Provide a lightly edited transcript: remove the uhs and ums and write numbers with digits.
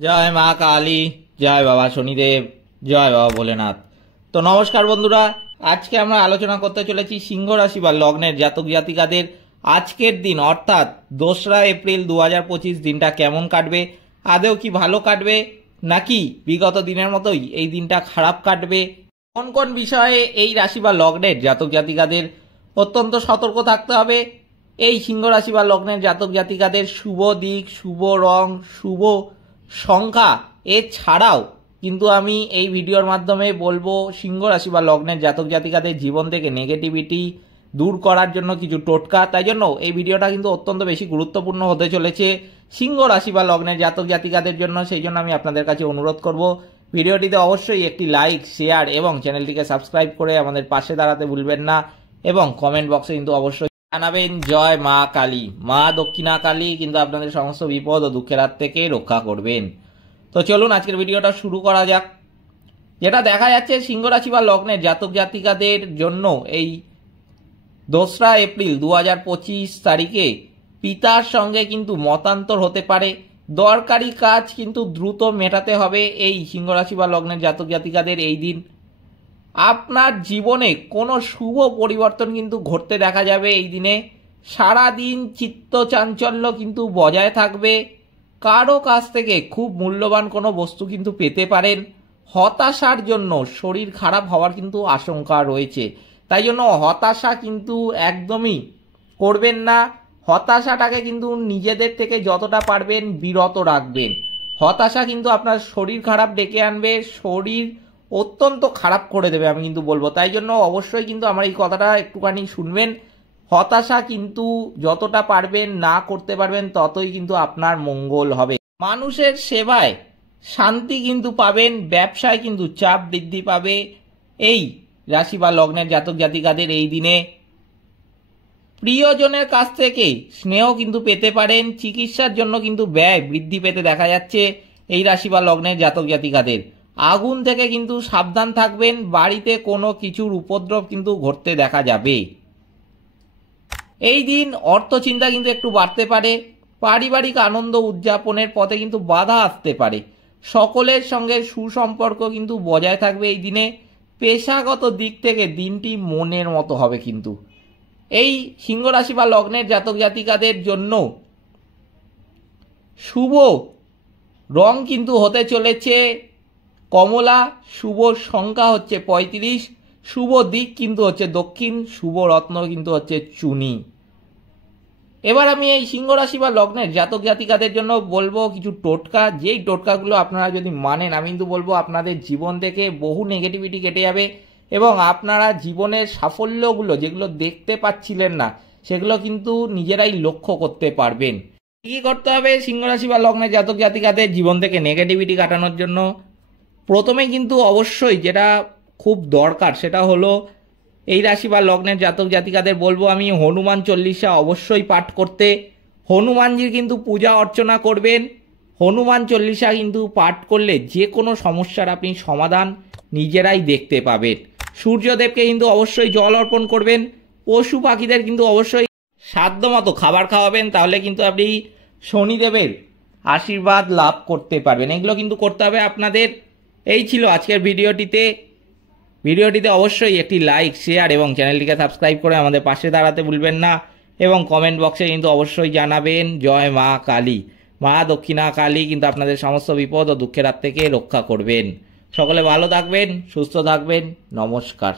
জয় মা কালী, জয় বাবা শনিদেব, জয় বাবা ভোলেনাথ। তো নমস্কার বন্ধুরা, আজকে আমরা আলোচনা করতে চলেছি সিংহ রাশি বা লগ্নের জাতক জাতিকাদের আজকের দিন অর্থাৎ 2রা এপ্রিল 2025 দিনটা কেমন কাটবে, আদৌ কি ভালো কাটবে নাকি বিগত দিনের মতোই এই দিনটা খারাপ কাটবে, কোন কোন বিষয়ে এই রাশি বা লগ্নের জাতক জাতিকাদের অত্যন্ত সতর্ক থাকতে হবে, এই সিংহ রাশি বা লগ্নের জাতক জাতিকাদের শুভ দিক, শুভ রং, শুভ সংখ্যা এছাড়াও কিন্তু আমি এই ভিডিওর মাধ্যমে বলবো সিংহ রাশি বা লগ্নের জাতক জাতিকাদের জীবন থেকে নেগেটিভিটি দূর করার জন্য কিছু টোটকা। তাই জন্য এই ভিডিওটা কিন্তু অত্যন্ত বেশি গুরুত্বপূর্ণ হতে চলেছে সিংহ রাশি বা লগ্নের জাতক জাতিকাদের জন্য। সেই জন্য আমি আপনাদের কাছে অনুরোধ করব ভিডিওটিতে অবশ্যই একটি লাইক, শেয়ার এবং চ্যানেলটিকে সাবস্ক্রাইব করে আমাদের পাশে দাঁড়াতে ভুলবেন না এবং কমেন্ট বক্সে কিন্তু অবশ্যই জানাবেন জয় মা কালী। মা দক্ষিণা কালী কিন্তু আপনাদের সমস্ত বিপদ ও দুঃখের হাত থেকে রক্ষা করবেন। তো চলুন আজকের ভিডিওটা শুরু করা যাক। যেটা দেখা যাচ্ছে সিংহ রাশি বা লগ্নের জাতক জাতিকাদের জন্য এই 2রা এপ্রিল 2025 তারিখে পিতার সঙ্গে কিন্তু মতান্তর হতে পারে। দরকারি কাজ কিন্তু দ্রুত মেটাতে হবে এই সিংহ রাশি বা লগ্নের জাতক জাতিকাদের এই দিন। আপনার জীবনে কোনো শুভ পরিবর্তন কিন্তু ঘটতে দেখা যাবে এই দিনে। সারাদিন চিত্ত চাঞ্চল্য কিন্তু বজায় থাকবে। কারো কাছ থেকে খুব মূল্যবান কোনো বস্তু কিন্তু পেতে পারেন। হতাশার জন্য শরীর খারাপ হওয়ার কিন্তু আশঙ্কা রয়েছে, তাই জন্য হতাশা কিন্তু একদমই করবেন না। হতাশাটাকে কিন্তু নিজেদের থেকে যতটা পারবেন বিরত রাখবেন। হতাশা কিন্তু আপনার শরীর খারাপ ডেকে আনবে, শরীর অত্যন্ত খারাপ করে দেবে আমি কিন্তু বলবো। তাই জন্য অবশ্যই কিন্তু আমার এই কথাটা একটুখানি শুনবেন। হতাশা কিন্তু যতটা পারবেন না করতে পারবেন ততই কিন্তু আপনার মঙ্গল হবে। মানুষের সেবায় শান্তি কিন্তু পাবেন, ব্যবসায় কিন্তু চাপ বৃদ্ধি পাবে এই রাশি বা লগ্নের জাতক জাতিকাদের এই দিনে। প্রিয়জনের কাছ থেকে স্নেহ কিন্তু পেতে পারেন। চিকিৎসার জন্য কিন্তু ব্যয় বৃদ্ধি পেতে দেখা যাচ্ছে এই রাশি বা লগ্নের জাতক জাতিকাদের। আগুন থেকে কিন্তু সাবধান থাকবেন। বাড়িতে কোনো কিছুর উপদ্রব কিন্তু ঘটতে দেখা যাবে। এই দিন অর্থ চিন্তা কিন্তু একটু বাড়তে পারে। পারিবারিক আনন্দ উদযাপনের পথে কিন্তু বাধা আসতে পারে। সকলের সঙ্গে সুসম্পর্ক কিন্তু বজায় থাকবে এই দিনে। পেশাগত দিক থেকে দিনটি মনের মতো হবে কিন্তু। এই সিংহ রাশি বা লগ্নের জাতক জাতিকাদের জন্য শুভ রং কিন্তু হতে চলেছে কমলা, শুভ সংখ্যা হচ্ছে 35, শুভ দিক কিন্তু হচ্ছে দক্ষিণ, শুভ রত্ন কিন্তু হচ্ছে চুনি। এবার আমি এই সিংহ রাশি বা লগ্নের জাতক জাতিকাদের জন্য বলবো কিছু টোটকা। যেই টোটকাগুলো আপনারা যদি মানেন আমি কিন্তু বলবো আপনাদের জীবন থেকে বহু নেগেটিভিটি কেটে যাবে এবং আপনারা জীবনের সাফল্যগুলো যেগুলো দেখতে পাচ্ছিলেন না সেগুলো কিন্তু নিজেরাই লক্ষ্য করতে পারবেন। কি করতে হবে সিংহ রাশি বা লগ্নের জাতক জাতিকাদের জীবন থেকে নেগেটিভিটি কাটানোর জন্য? প্রথমে কিন্তু অবশ্যই যেটা খুব দরকার সেটা হলো এই রাশি বা লগ্নের জাতক জাতিকাদের বলবো আমি হনুমান চল্লিশা অবশ্যই পাঠ করতে। হনুমানজির কিন্তু পূজা অর্চনা করবেন। হনুমান চল্লিশা কিন্তু পাঠ করলে যে কোনো সমস্যার আপনি সমাধান নিজেরাই দেখতে পাবেন। সূর্যদেবকে কিন্তু অবশ্যই জল অর্পণ করবেন। পশু পাখিদের কিন্তু অবশ্যই সাধ্যমতো খাবার খাওয়াবেন, তাহলে কিন্তু আপনি শনিদেবের আশীর্বাদ লাভ করতে পারবেন। এগুলো কিন্তু করতে হবে আপনাদের। এই ছিল আজকের ভিডিওটিতে অবশ্যই একটি লাইক, শেয়ার এবং চ্যানেলটিকে সাবস্ক্রাইব করে আমাদের পাশে দাঁড়াতে ভুলবেন না এবং কমেন্ট বক্সে কিন্তু অবশ্যই জানাবেন জয় মা কালী। মা দক্ষিণা কালী কিন্তু আপনাদের সমস্ত বিপদ ও দুঃখের হাত থেকে রক্ষা করবেন। সকলে ভালো থাকবেন, সুস্থ থাকবেন। নমস্কার।